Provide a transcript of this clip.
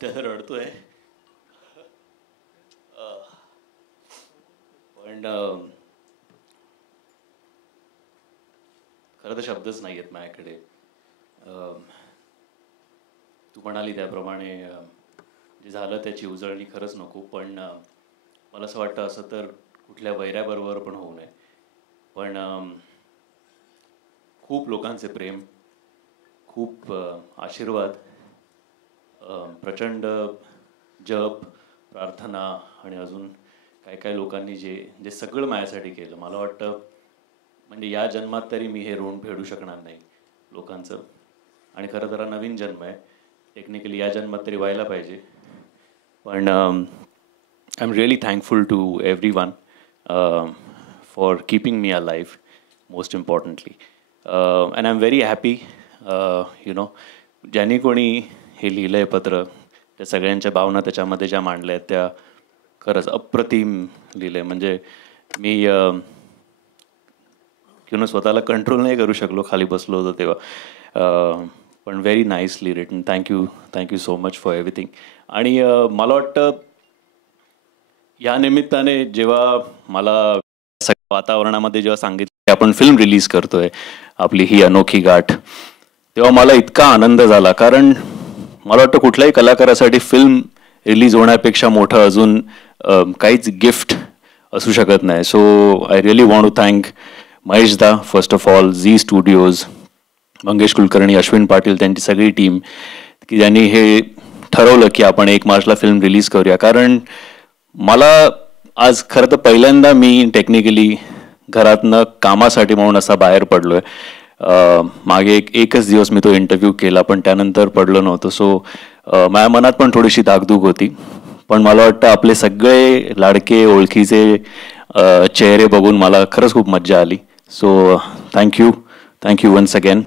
सध्या रडतोय पण खरं तर शब्दच नाही आहेत माझ्याकडे. तू म्हणाली त्याप्रमाणे जे झालं त्याची उजळणी खरंच नको, पण मला असं वाटतं असं तर कुठल्या वैऱ्याबरोबर पण होऊ नये. पण खूप लोकांचे प्रेम, खूप आशीर्वाद, प्रचंड जप, प्रार्थना आणि अजून काही काही लोकांनी जे जे सगळं माझ्यासाठी केलं, मला वाटतं म्हणजे या जन्मात तरी मी हे ऋण फेडू शकणार नाही लोकांचं. आणि खरं तर नवीन जन्म आहे, टेक्निकली या जन्मात तरी व्हायला पाहिजे. पण I am really thankful to everyone for keeping me alive, most importantly. And I am very happy you know, ज्यांनी कोणी हे लिहिलं आहे पत्र, त्या सगळ्यांच्या भावना त्याच्यामध्ये ज्या मांडल्या आहेत त्या खरंच अप्रतिम लिहिलं आहे. म्हणजे मी स्वतःला कंट्रोल नाही करू शकलो, खाली बसलो होतो तेव्हा. पण very nicely written. Thank you so much for everything. आणि मला वाटतं या निमित्ताने जेव्हा मला सगळ्या वातावरणामध्ये जेव्हा सांगितलं की आपण फिल्म रिलीज करतोय आपली ही अनोखी गाठ, तेव्हा मला इतका आनंद झाला. कारण मला वाटतं कुठल्याही कलाकारासाठी फिल्म रिलीज होण्यापेक्षा मोठं अजून काहीच गिफ्ट असू शकत नाही. So I really want to thank Mahesh da, first of all, Zee Studios, Mangesh Kulkarni, Ashwin Patil, त्यांची सगळी टीम, की ज्यांनी हे ठरवलं की आपण 1 मार्चला फिल्म रिलीज करूया. कारण मला आज खरं तर पहिल्यांदा मी टेक्निकली घरातनं कामासाठी म्हणून असा बाहेर पडलो आहे. मागे एकच दिवस मी तो इंटरव्ह्यू केला, पण त्यानंतर पडलो नव्हतं. सो माझ्या मनात पण थोडीशी धाकधूक होती. पण मला वाटतं आपले सगळे लाडके ओळखीचे चेहरे बघून मला खरंच खूप मज्जा आली. So thank you once again.